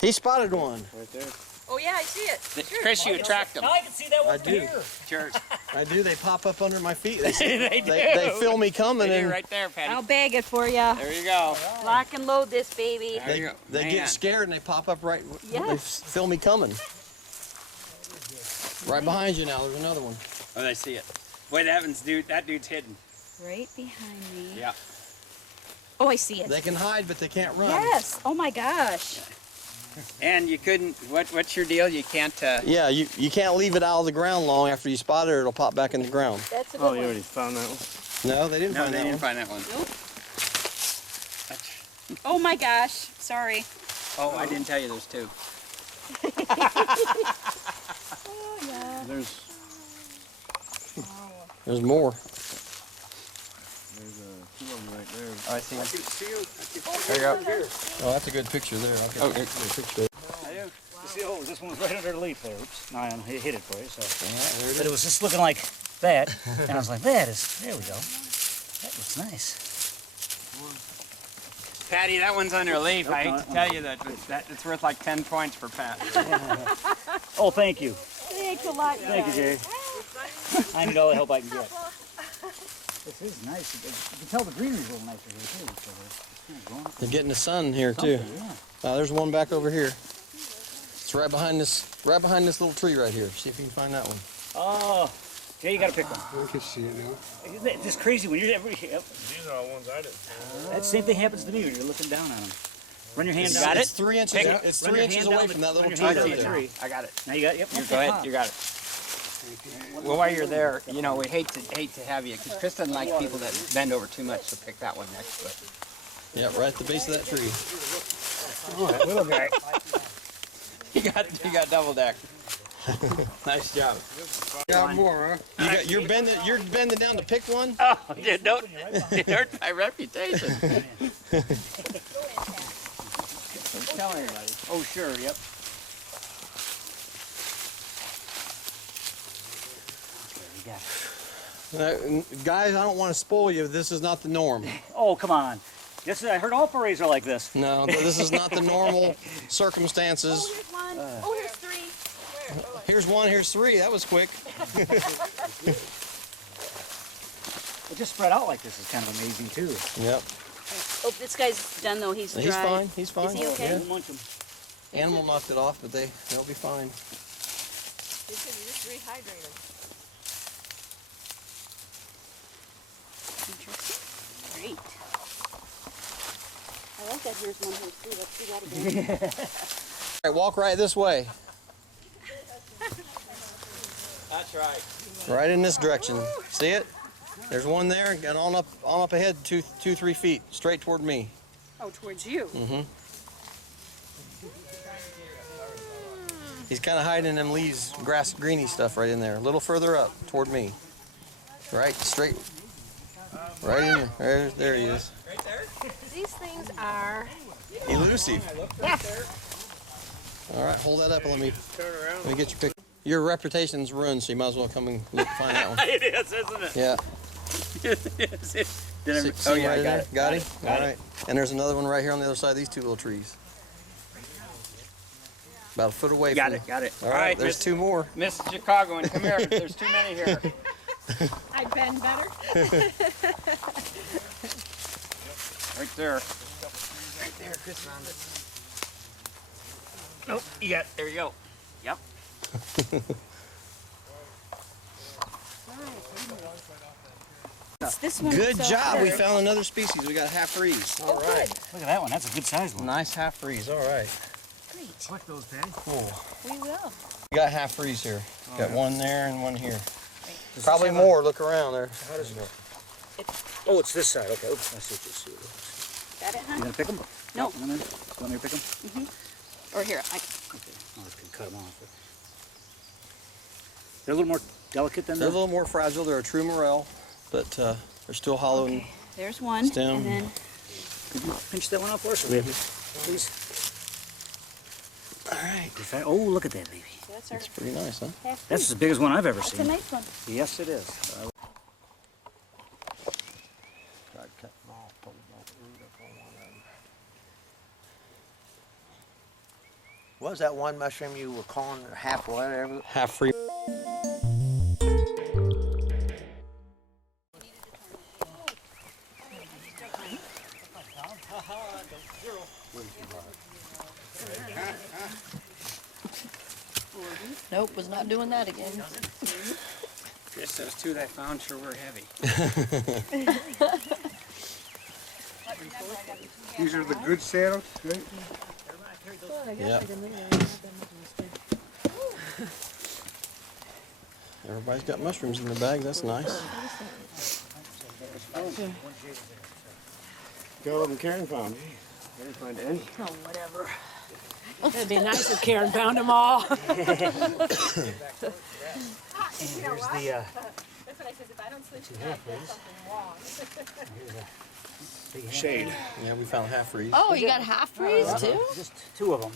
He spotted one. Right there. Oh yeah, I see it. Chris, you attract them. Now I can see that one I from do. here. Sure. I do. They pop up under my feet. They, They do. they feel me coming, They do and right there, Patty. I'll bag it for you. There you go. Lock and load this baby. There you go. they Hang get on. scared and they pop up right. Yeah. They feel me coming. Right behind you now. There's another one. Oh, I see it. Wait, that dude's hidden. Right behind me. Yeah. Oh, I see it. They can hide, but they can't run. Yes. Oh my gosh. And you couldn't, what's your deal? You can't, Yeah, you can't leave it out of the ground long. After you spot it, it'll pop back in the ground. That's a good Oh, one. you already found that one? No, they didn't no, find they that didn't one. find that one. Nope. Oh my gosh. Sorry. Oh, I didn't tell you there's 2. Oh yeah. There's more. There's 2 of them right there. I see. I can see them. There you go. Oh, that's a good picture there. Okay. Okay. Good picture. You see, oh, this one was right under the leaf there. Oops. No, I hit it for you, so. There But it was just looking like that, and I was like, there we go. That looks nice. Patty, that one's under a leaf. Nope, I hate no, to tell you that it's worth like 10 points for Pat. Oh, thank you. Thanks a lot, Thank you, Jerry. I need all the help I can get. This is nice. You can tell the greenery's a little nicer here, too. So it's kind of growing up. They're getting the sun here too. Yeah. There's one back over here. It's right behind this little tree right here. See if you can find that one. Oh, yeah, you gotta pick one. I can see it now. Isn't it just crazy when you're every. Yep. These are all ones I didn't find. That same thing happens to me when you're looking down on them. Run your hand down. got it? It's 3 inches. Pick it. It's Run 3 your inches hand away down from the- that little run tree your I hand right see down there. the tree. I got it. Now you got. Yep. Go ahead. You got it. Well, while you're there, you know, we hate to have you, because Chris doesn't like people that bend over too much, so pick that one next to it. Yeah, right at the base of that tree. Oh, that little guy. You got double deck. Nice job. Got more, huh? You're bending down to pick one. Oh, dude, don't it hurt my reputation. Don't tell anybody. Oh, sure. Yep. Okay, we got it. Guys, I don't want to spoil you. This is not the norm. Oh, come on. Yes, I heard all forays are like this. No, this is not the normal circumstances. Oh, here's one. Oh, here's three. Here's one, here's three. That was quick. It just spread out like this is kind of amazing too. Yep. Oh, this guy's done though. He's dry. He's fine. He's fine. Is he okay? Yeah. Animal knocked it off, but they'll be fine. You just rehydrate them. Interesting. Great. I like that. Here's one, here's three. Let's see that again. All right, walk right this way. That's right. Right in this direction. See it? There's one there, and on up ahead, 3 feet, straight toward me. Oh, towards you. Mm-hmm. He's kind of hiding in them leaves, grass, greeny stuff right in there. A little further up, toward me. Right, straight. Right in there. There he is. Right there? These things are Elusive. All right, hold that up and let me get your picture. Your reputation's ruined, so you might as well come and find that one. It is, isn't it? Yeah. Oh yeah, I got it. Got him? All right. And there's another one right here on the other side of these two little trees. About a foot away Got from it, got it. All right, there's two more. Miss Chicagoan, come here. There's too many here. I've been better. Right there. Right there, Chris found it. Oh, you got, there you go. Yep. It's this one. Good that's job. out We there. found another species. We got half freeze. All right. Look at that one. That's a good size one. Nice half freeze. All right. Great. Collect those, Patty. Cool. We will. We got half freeze here. Got one there and one here. Does Probably this have more. Look around there. How does it go? Oh, it's this side. Okay. Oops, I see what you see. Got it, You huh? gonna pick them? No. You want me to pick them? Or here, Okay. I was gonna cut them off. They're a little more delicate than They're a the. little more fragile. They're a true Morel, but they're still hollow. okay. There's one. Stem. And then Could you pinch that one off for us, baby? Please. All right. Oh, look at that, baby. that's our That's pretty nice, huh? half. That's the biggest one I've ever That's a seen. nice one. Yes, it is. What was that one mushroom you were calling half whatever? Half free. Nope, was not doing that again. Chris, those two that I found sure were heavy. These are the good saddles, right? Yep. Everybody's got mushrooms in their bag. That's nice. Got all them Karen found. I didn't find any. Oh, whatever. It'd be nice if Karen found them all. And here's the. That's what I said. If I don't switch it up, there's something wrong. Shade. Yeah, we found half freeze. Oh, you got half freeze too? Just two of them.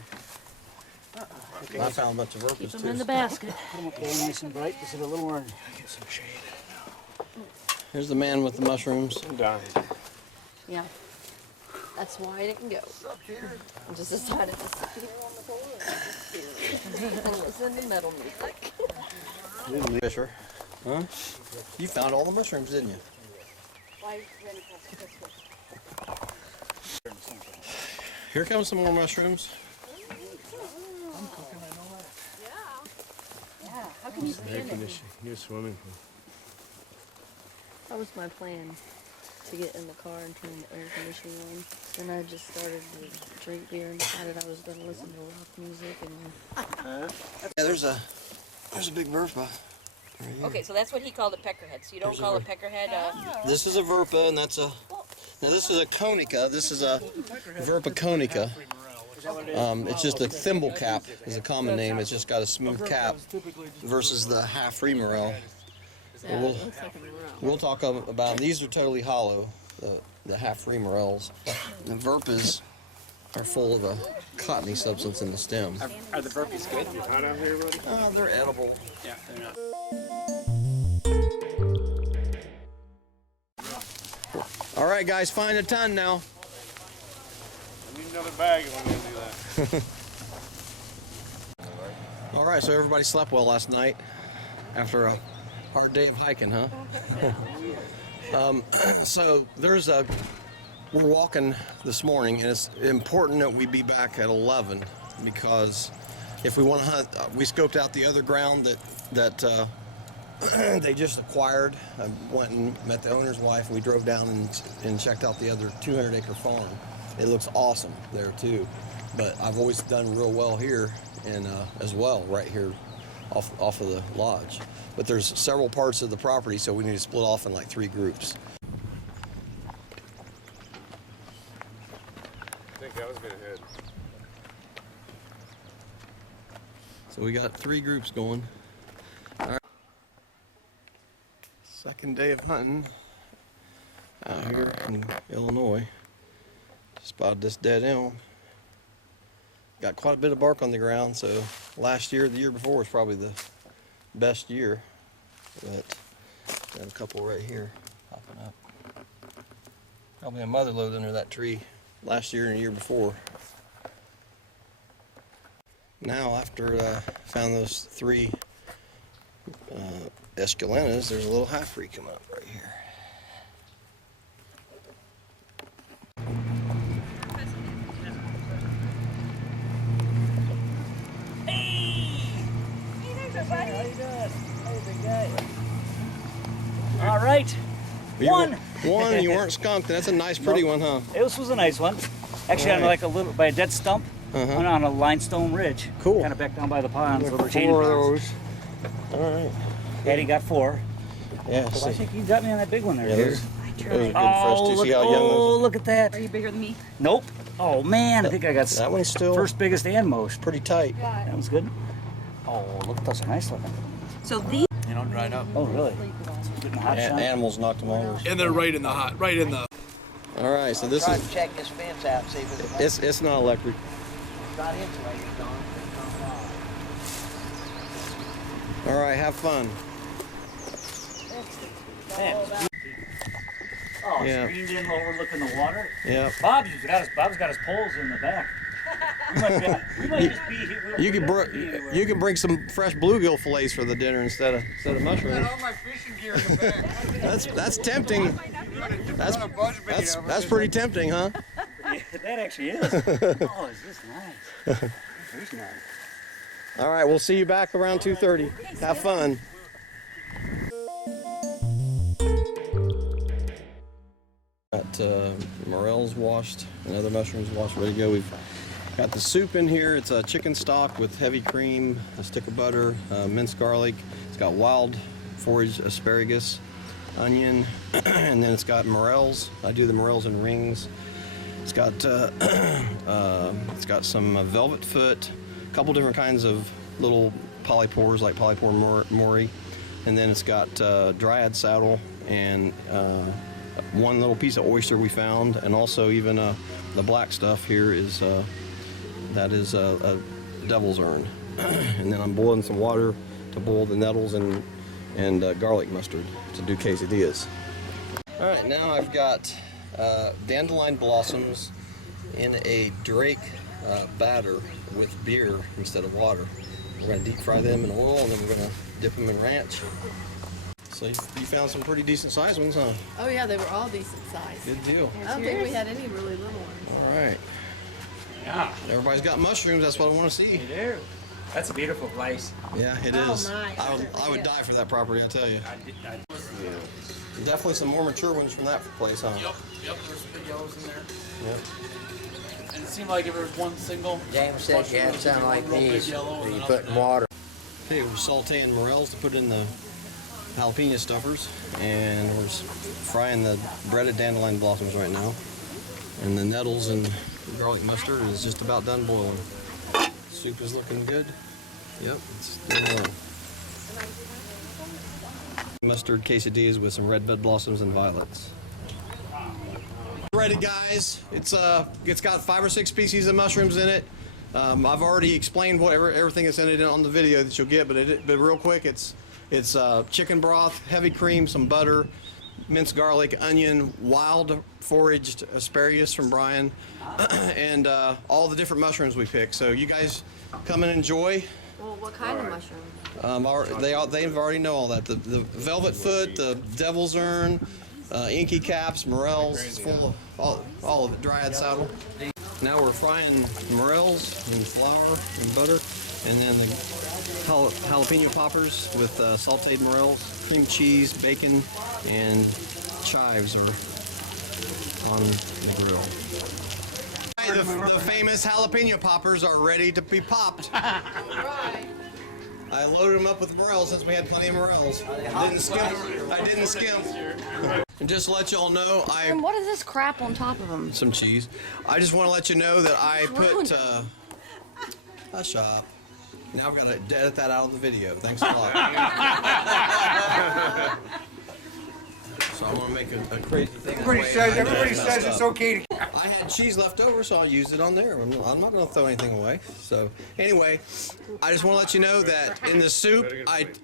I found a bunch of Keep verpers them in the too. basket. Put them up there nice and bright. Just a little more. Get some shade. Here's the man with the mushrooms. I'm dying. Yeah. That's why I didn't go. I just decided to sit here on the floor and listen to metal music. Fisher. Huh? You found all the mushrooms, didn't you? Here comes some more mushrooms. Yeah, how can you stand it? New swimming pool. That was my plan, to get in the car and turn the air conditioning on. Then I just started to drink beer and decided I was going to listen to rock music. And Yeah, there's a big verpa. Okay, so that's what he called a peckerhead. So you don't call a peckerhead This is a verpa, and that's a. Now this is a conica. This is a verpa conica. It's just a thimble cap is a common name. It's just got a smooth cap versus the half free morel. We'll talk about them. These are totally hollow, the half free morels. The verpas are full of a cottony substance in the stem. Are the burpees good? Hot out here, buddy? They're edible. Yeah, they're not. All right, guys, find a ton now. another bag when we do that. All right, so everybody slept well last night after a hard day of hiking, huh? So we're walking this morning, and it's important that we be back at 11 because if we want to hunt, we scoped out the other ground that they just acquired. I went and met the owner's wife, and we drove down and checked out the other 200-acre farm. It looks awesome there too, but I've always done real well here and as well right here off of the lodge. But there's several parts of the property, so we need to split off in like 3 groups. I think I was gonna head. So we got 3 groups going. All right. Second day of hunting out here in Illinois. Spotted this dead elm. Got quite a bit of bark on the ground, so last year, the year before was probably the best year. But got a couple right here popping up. Probably a mother lode under that tree last year and the year before. Now, after I found those 3 esculentas, there's a little half-breed come up right here. How you doing? Hey, big guy. All right. One. You weren't skunked. That's a nice, pretty one, huh? This was a nice one. Actually, on like a little by a dead stump on a limestone ridge. Cool. Kind of back down by the ponds. Got 4 of those. All right. Eddie got 4. Yeah. So I think you got me on that big one there. Yeah, those are good for us to Look, see how young those are. Look at that. Are you bigger than me? Nope. Oh man, I think I got That one's still first biggest and most. pretty tight. That one's good. Oh, look at those, are nice looking. So these. You know, dried up. Oh really? Good in the hot sun. Animals knocked them over. And they're right in the hot, right in the. All right, so this Try is to check this fence out, see if it's it's not electric. not insulated, Don. All right, have fun. Oh, Yeah. screened in overlooking the water. Yeah. Bob's got his poles in the back. We might just be here. You can bring some fresh bluegill fillets for the dinner instead of mushrooms. All my fishing gear in the back. That's tempting. That's pretty tempting, huh? That actually is. Oh, is this nice? Here's nice. All right, we'll see you back around 2:30. Have fun. Got morels washed and other mushrooms washed, ready to go. We've got the soup in here. It's a chicken stock with heavy cream, a stick of butter, minced garlic. It's got wild foraged asparagus, onion, and then it's got morels. I do the morels in rings. It's got some velvet foot, a couple different kinds of little polypores like polypore mori, and then it's got dryad saddle and one little piece of oyster we found, and also even the black stuff here is that is a devil's urn. And then I'm boiling some water to boil the nettles and garlic mustard to do quesadillas. All right, now I've got dandelion blossoms in a Drake batter with beer instead of water. We're going to deep fry them in oil, and then we're going to dip them in ranch. So you found some pretty decent sized ones, huh? Oh yeah, they were all decent size. Good deal. I don't think we had any really little ones. All right. Yeah. Everybody's got mushrooms. That's what I want to see. You do. That's a beautiful place. Yeah, it Oh, is. nice. I would die for that property, I tell you. Definitely some more mature ones from that place, huh? Yep, there's some big yellows in there. Yep. And it seemed like if there was one single. James said you had something like these that you put in water. Okay, we're sauteing morels to put in the jalapeno stuffers, and we're frying the breaded dandelion blossoms right now. And the nettles and garlic mustard is just about done boiling. Soup is looking good. Yep, it's doing well. Mustard quesadillas with some red bud blossoms and violets. Ready, guys. It's got 5 or 6 species of mushrooms in it. I've already explained everything that's in it on the video that you'll get, but real quick, it's chicken broth, heavy cream, some butter, minced garlic, onion, wild foraged asparagus from Brian, and all the different mushrooms we pick. So you guys come and enjoy. Well, what kind of mushroom? They already know all that. The velvet foot, the devil's urn, inky caps, morels, it's full of all of it. Dryad saddle. Now we're frying morels in flour and butter, and then the jalapeno poppers with sautéed morels, cream cheese, bacon, and chives are on the grill. The famous jalapeno poppers are ready to be popped. I loaded them up with morels since we had plenty of morels. I didn't skimp. And just to let y'all know, And what is this crap on top of them? some cheese. I just want to let you know that I put a shop. Now I've got to edit that out on the video. Thanks a lot. So I want to make a crazy thing. Everybody says it's okay to. I had cheese left over, so I'll use it on there. I'm not going to throw anything away. So anyway, I just want to let you know that in the soup,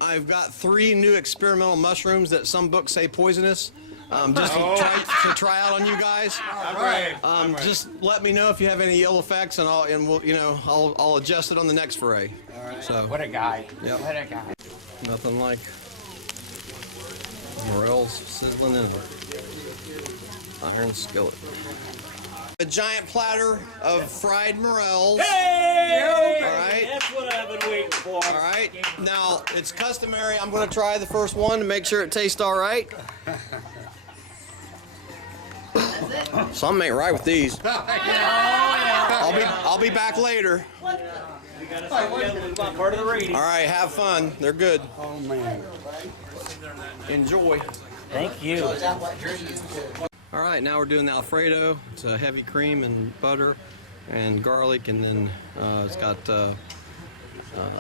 I've got 3 new experimental mushrooms that some books say poisonous. Just to try out on you guys. All right. Just let me know if you have any ill effects, and I'll adjust it on the next foray. All right. So What a guy. Yep. What a guy. Nothing like Morels sizzling in an iron skillet. A giant platter of fried morels. Hey! All right. That's what I've been waiting for. All right. Now it's customary. I'm going to try the first one to make sure it tastes all right. Something ain't right with these. I'll be back later. Part of the rating. All right, have fun. They're good. Oh man. Enjoy. Thank you. All right, now we're doing the Alfredo. It's a heavy cream and butter and garlic, and then it's got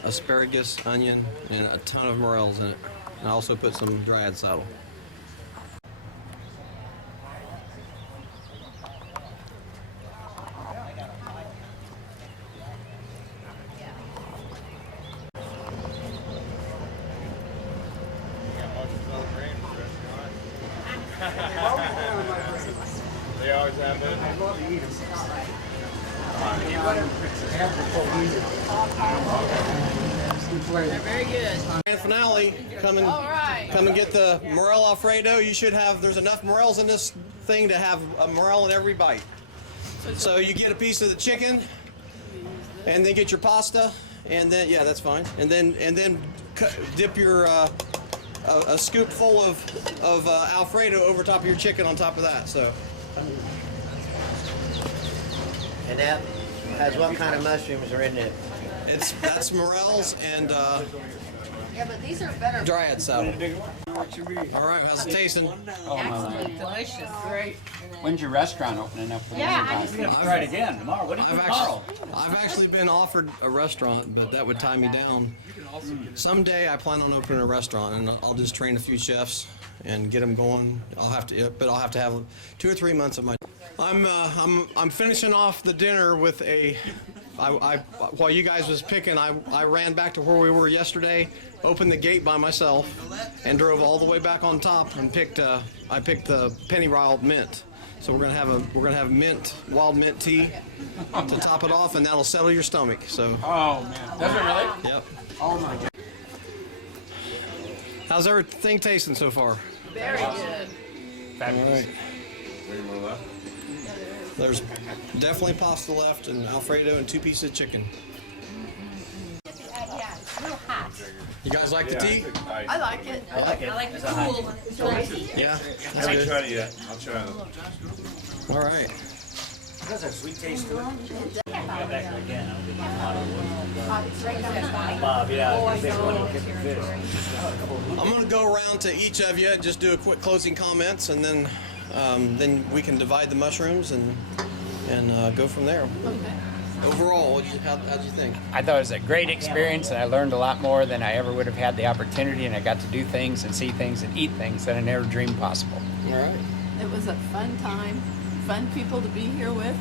asparagus, onion, and a ton of morels in it. And I also put some dryad saddle. They always have it. I love to eat them. They're very good. Grand finale. Come and get the Morel Alfredo. You should have. There's enough morels in this thing to have a morel in every bite. So you get a piece of the chicken, and then get your pasta, and then that's fine. And then dip your a scoop full of Alfredo over top of your chicken on top of that. So. And that has what kind of mushrooms are in it? That's morels and Yeah, but these are better. dryad saddle. All right, how's it tasting? Oh, my life. Delicious. Great. When's your restaurant opening up? Yeah, I just Try it again tomorrow. What do you do tomorrow? I've actually been offered a restaurant, but that would tie me down. Someday I plan on opening a restaurant, and I'll just train a few chefs and get them going. I'll have to have 2 or 3 months of my. I'm finishing off the dinner with a. While you guys was picking, I ran back to where we were yesterday, opened the gate by myself, and drove all the way back on top and I picked the pennyroyal mint. So we're gonna have mint, wild mint tea to top it off, and that'll settle your stomach. So. Oh, man. Does it really? Yep. Oh, my God. How's everything tasting so far? very good. All right. There's definitely pasta left, and Alfredo, and 2 pieces of chicken. You guys like the tea? I like it. I like it. I like the cool. Yeah. I haven't tried it yet. I'll try it. All right. Does have sweet taste to it. Back there again. I'll get my pot of Bob, yeah. Big one who kicked the fish. I'm going to go around to each of you and just do a quick closing comments, and then we can divide the mushrooms and go from there. Okay. Overall, how'd you think? I thought it was a great experience, and I learned a lot more than I ever would have had the opportunity, and I got to do things and see things and eat things that I never dreamed possible. All right. It was a fun time, fun people to be here with,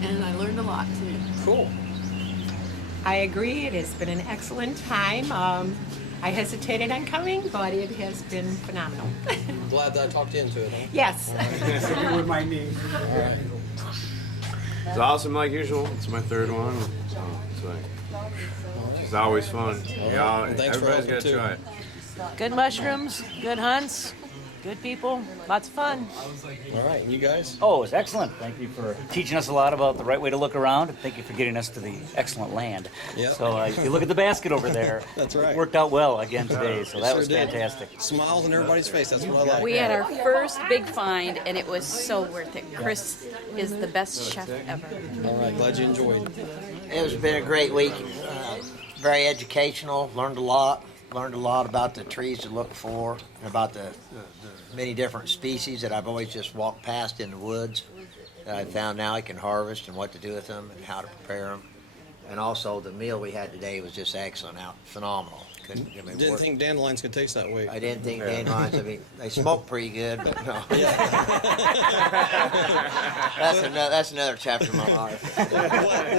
and I learned a lot too. Cool. I agree. It has been an excellent time. I hesitated on coming, but it has been phenomenal. Glad that I talked you into it, huh? Yes. With my knee. All right. It's awesome like usual. It's my third one. So it's like, it's always fun. Yeah, And thanks for everybody's got helping, to try too. it. Good mushrooms, good hunts, good people, lots of fun. All right, and you guys? Oh, it was excellent. Thank you for teaching us a lot about the right way to look around. Thank you for getting us to the excellent land. Yep. So if you look at the basket over there, That's right. it worked out well again today. So that Sure was did. fantastic. Smiles on everybody's face. That's what I like. We had our first big find, and it was so worth it. Chris is the best chef ever. All right, glad you enjoyed. It's been a great week. Very educational. Learned a lot. Learned a lot about the trees to look for and about the many different species that I've always just walked past in the woods that I found now I can harvest and what to do with them and how to prepare them. And also the meal we had today was just excellent, phenomenal. Didn't think dandelions could taste that way. I didn't think dandelions. I mean, they smoke pretty good, but no. That's another chapter of my life.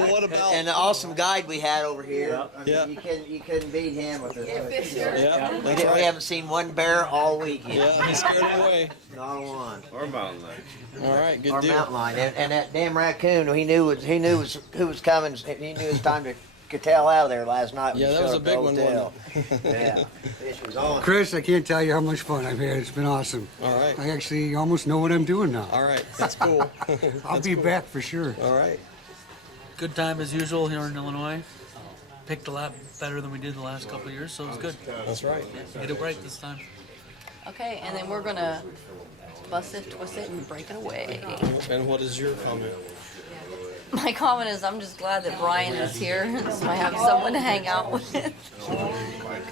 What about? And the awesome guide we had over here. I mean, Yeah. You couldn't beat him with this. Yeah, that's We right. haven't seen one bear all week yet. Yeah, he scared them away. Not one. Or mountain lion. All right, good Or deal. mountain lion. And that damn raccoon, he knew who was coming. He knew it was time to get the hell out of there last night. when Yeah, he that was showed a up big at one, the wasn't hotel. Yeah, fish was on. Chris, I can't tell you how much fun I've had. It's been awesome. All right. I actually almost know what I'm doing now. All right, that's cool. I'll be back for sure. All right. Good time as usual here in Illinois. Picked a lot better than we did the last couple of years, so it was good. That's right. Get it right this time. Okay, and then we're gonna bust it, twist it, and break it away. And what is your comment? My comment is I'm just glad that Brian is here, so I have someone to hang out with. Because we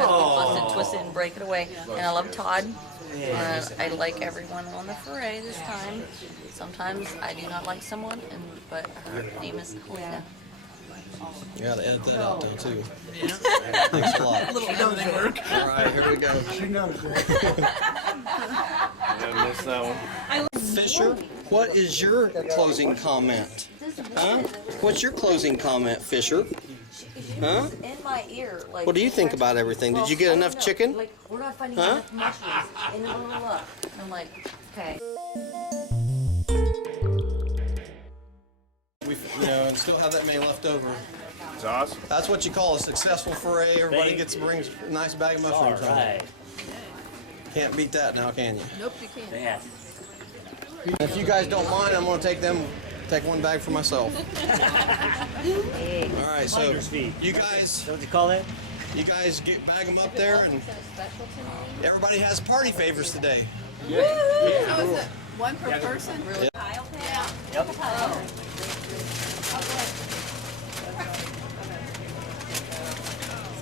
bust it, twist it, and break it away. And I love Todd. And I like everyone on the Foray this time. Sometimes I do not like someone, but her name is Helena. You gotta edit that out though too. Thanks a lot. Little editing work. All right, here we go. She knows that. I missed that one. Fisher, what is your closing comment? Huh? What's your closing comment, Fisher? Huh? In my ear, like. What do you think about everything? Did you get enough chicken? Like, we're not finding Huh? enough mushrooms, and then we'll look. And I'm like, okay. We, and still have that many left over. It's awesome. That's what you call a successful foray. Everybody brings a nice bag of All mushrooms home. right. Can't beat that now, can you? Nope, you can't. Yeah. If you guys don't mind, I'm gonna take one bag for myself. All right, so Finder's fee. you guys, Is that what you call that? bag them up there, and everybody has party favors today. So is it one per person? Yep. Yep.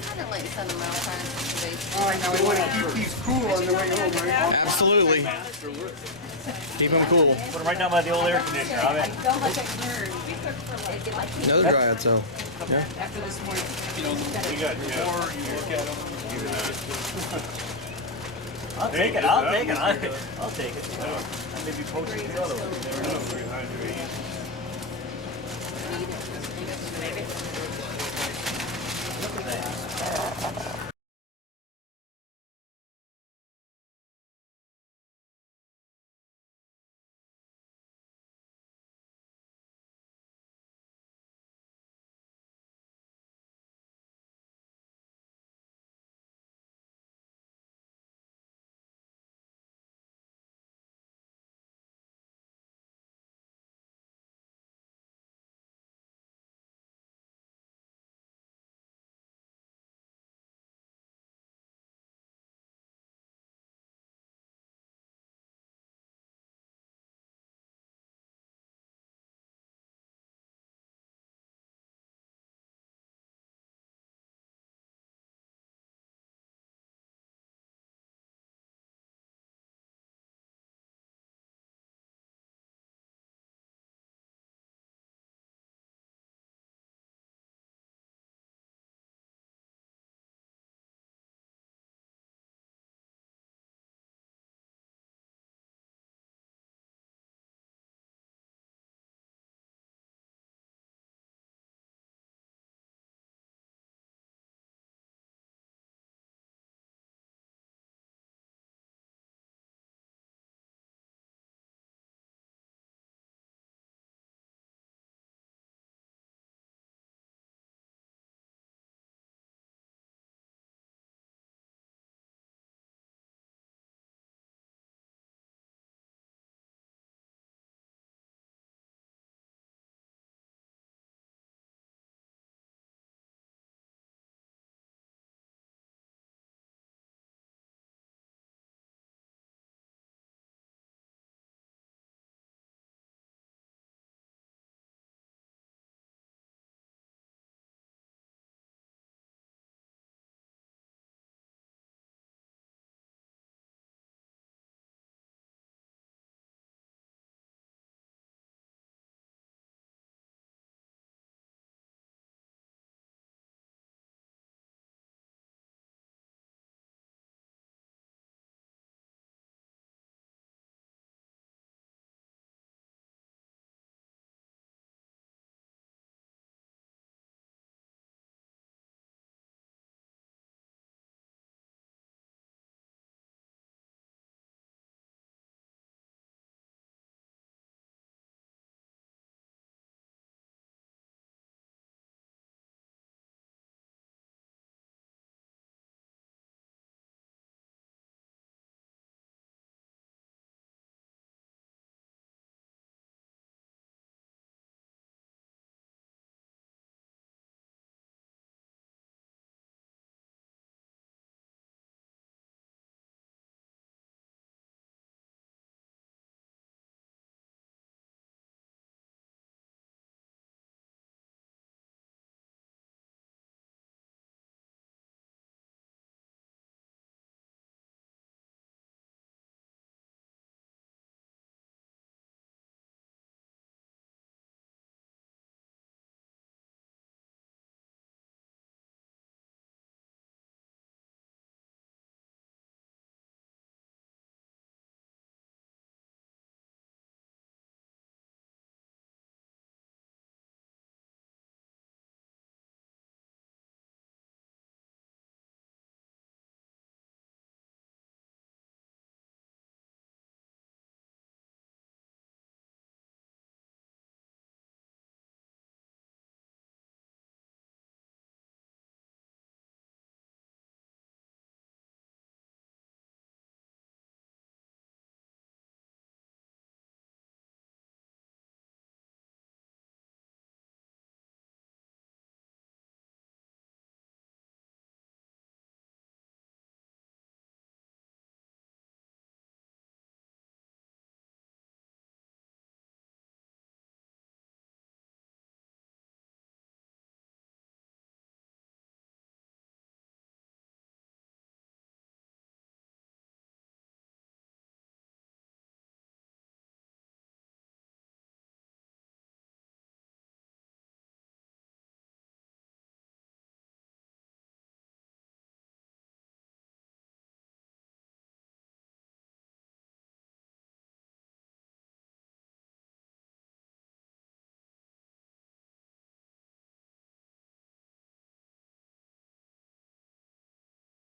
Kind of like sentimental kind of situation. We want to keep these cool on the way home, right? Absolutely. Keep them cool. Put them right down by the old air conditioner. All right. Another dryad, so. Yeah. I'll take it. I'll take it. I'll take it. I may be poaching the other one. Look at that.